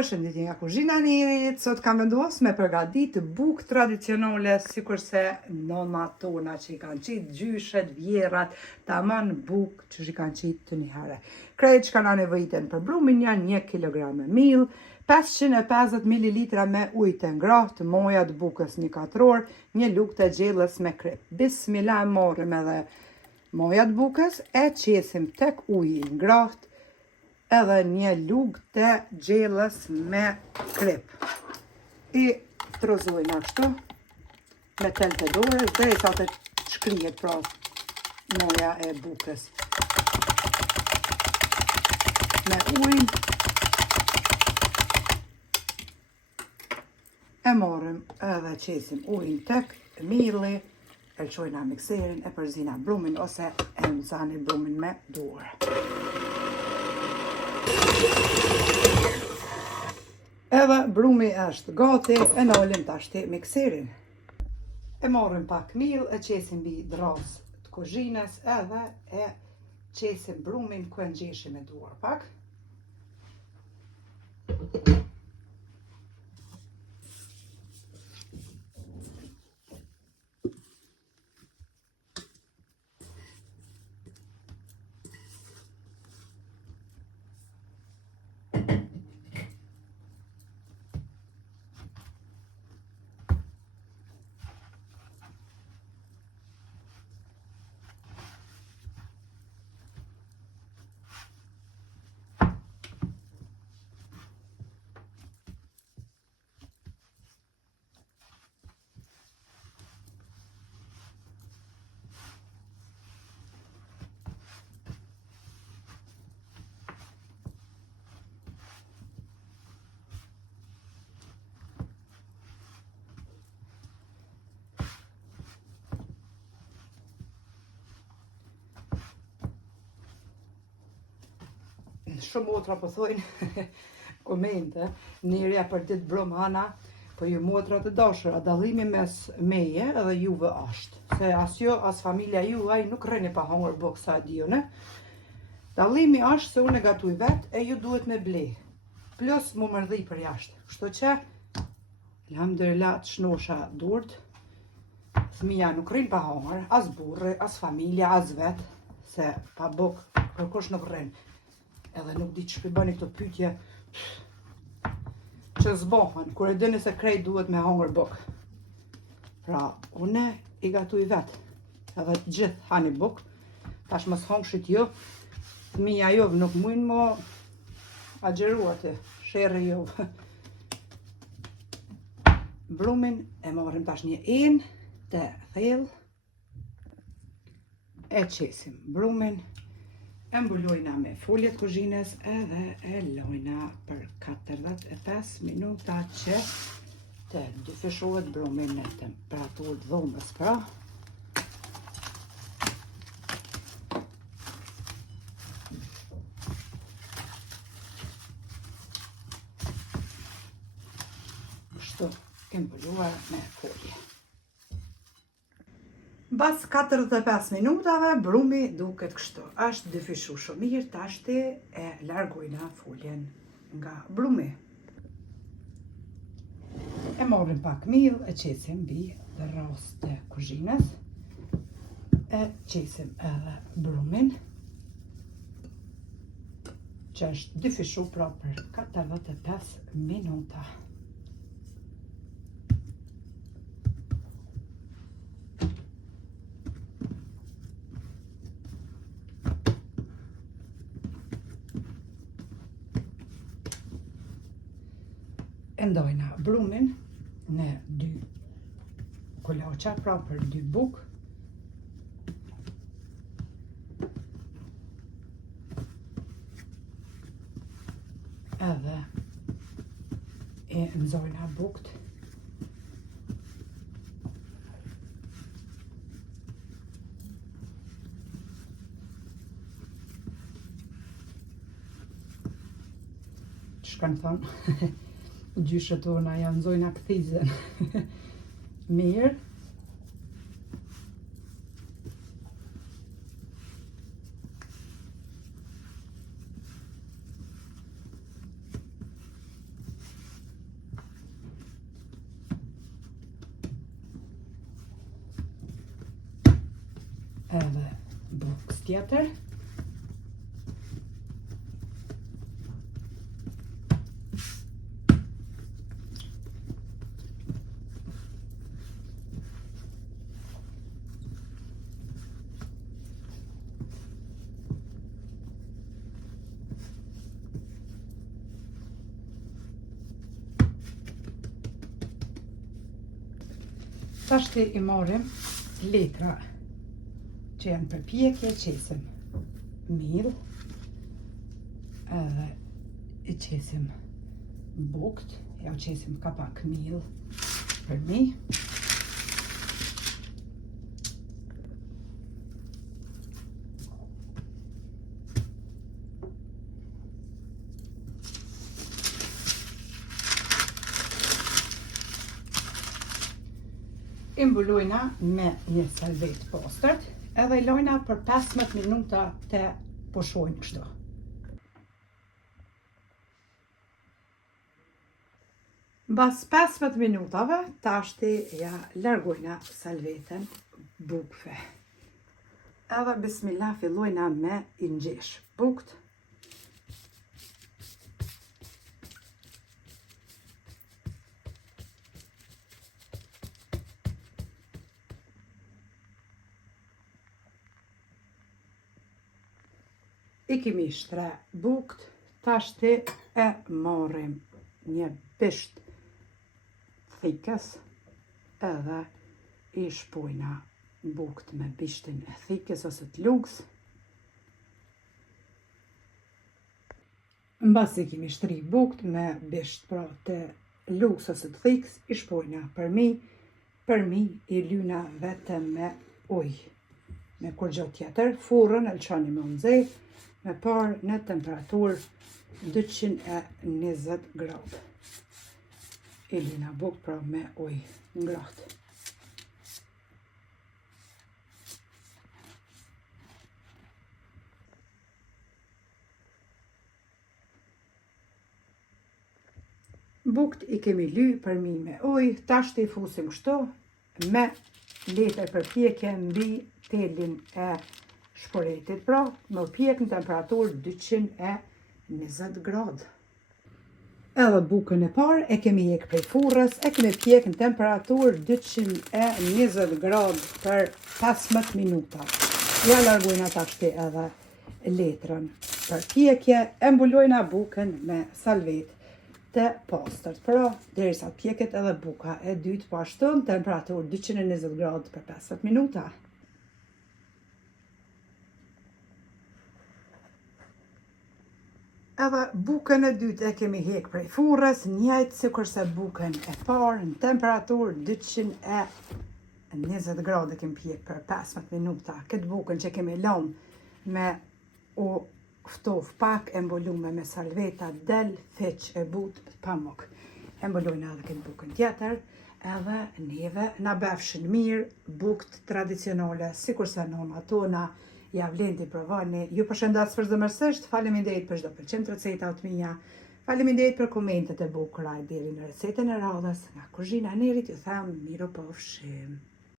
Përshëndetje nga kuzhina e Nerit. Sot kam vendosur me përgatitë bukë tradicionale, sikurse nona tona që i kanë qitë gjyshet, vjerat, tamam bukë që i kanë qitë të një herë. Krejt që kanë nevojiten për brumin janë 1 kg miell, 550 ml me ujë të ngrohtë, moja të bukës 1 katror, 1 lugë të gjellës me krip. Bismillah, morrim edhe moja të bukës, e qesim tek uji i ngrohtë, edhe 1 lugë të gjellës me krip. I trozojnë ashtu me tel të dorës derisa të shkrihet pra moja e bukës. Me ujë e morëm edhe qesim ujin tek mielli, e lçojna mikserin, e përzina brumin ose e nxani brumin me dorë. Edhe brumi është gati, e nalim tashti mikserin. E morrim pak miell, e qesim mbi dras të kuzhinës edhe e qesim brumin ku e ngjeshim me duar pak. Shumë motra po thojnë komente, njerëja për ditë brum hana, po ju motra të dashura, dallimi mes meje edhe juve është. Se as jo, as familja juaj nuk rreni pa hongër bukë sa e diune. Dallimi është se unë e gatuj vetë e ju duhet me ble. Plus mu mërdhi për jashtë. Kështu që, alhamdulillah të shnosha durt, fëmija nuk rrin pa hongër, as burri, as familja, as vetë, se pa bukë kërkush nuk rrin. Edhe nuk di që shpibani këto pytje që zbohen, kur e dini se krejt duhet me hongër bukë. Pra, une i gatuj vetë, edhe gjithë hani bukë, tash mos hongshit ju, fëmija juve nuk mujnë mo agjeruar të sherri juve. Brumin e morim tash një enë të thellë, e qesim brumin, e mbulojna me folje të kuzhinës edhe e lojna për 45 minuta që të dyfishohet brumi në temperaturë të dhomës pra. Kështu e mbuluar me folje. Bas 45 minutave, brumi duket kështu. Është dyfishu shumë mirë, tashti e largojna foljen nga brumi. E morrim pak miell, e qesim mbi dras të kuzhinës. E qesim edhe brumin, që është dyfishu pra për 45 minuta. E ndojna brumin në 2 kolaqa, pra për 2 bukë. Edhe e nxojna bukt. Që kanë thonë? Gjyshet tona janë nxojna këthizën. Mirë. tjetër. Tashti I marrim letra që janë për pjekje, qesim miell, edhe I qesim bukt, ja u qesim kapak miell për mi. I mbulojna me një salvet pastërt edhe I lojna për 15 minuta të pushojnë kështu. Mbas 15 minutave, tashti ja largojna salveten bukve. Edhe bismillah fillojna me I ngjesh bukt. I kemi 3 bukt, tashti e marrim një bisht thikës edhe I shpojna bukt me bishtin e thikës ose të lugës. Mbasi kemi 3 bukt me bisht pra të lugës ose të thikës, I shpojna për mi I lyna vetëm me ujë. Me kur gjë tjetër, furrën e lçoni me nxehtë, me parë në temperaturë 220 gradë. I lyna bukt pra me ujë ngrohtë. Bukt I kemi ly për mi me ujë, tashti I fusim kështu me letër për pjekje mbi telin e shporetit, pra me pjek në temperaturë 220 gradë. Edhe bukën e parë e kemi jek prej furrës, e kemi pjek në temperaturë 220 gradë për 15 minuta. Ja largojna tashti edhe letrën për pjekje, e mbulojna bukën me salvet të pastërt, pra derisa pjeket edhe buka e dytë po ashtu në temperaturë 220 gradë për 15 minuta. Edhe bukën e dytë e kemi hek prej furrës, njëjtë sikurse bukën e parë në temperaturë 220 gradë kemi pjek për 15 minuta. Këtë bukën që kemi lënë me u ftof pak e mbulume me salveta del fiq e but pamuk. E mbulojna edhe këtë bukën tjetër, edhe neve na befshin mirë bukt tradicionale, sikurse nona tona ja vlen t'i provoni. Ju përshëndes përzemërsisht, faleminderit për çdo pëlqim të recetat mia. Faleminderit për komentet e bukura deri në recetën e radhës. Nga kuzhina e Nerit ju them miru pafshim.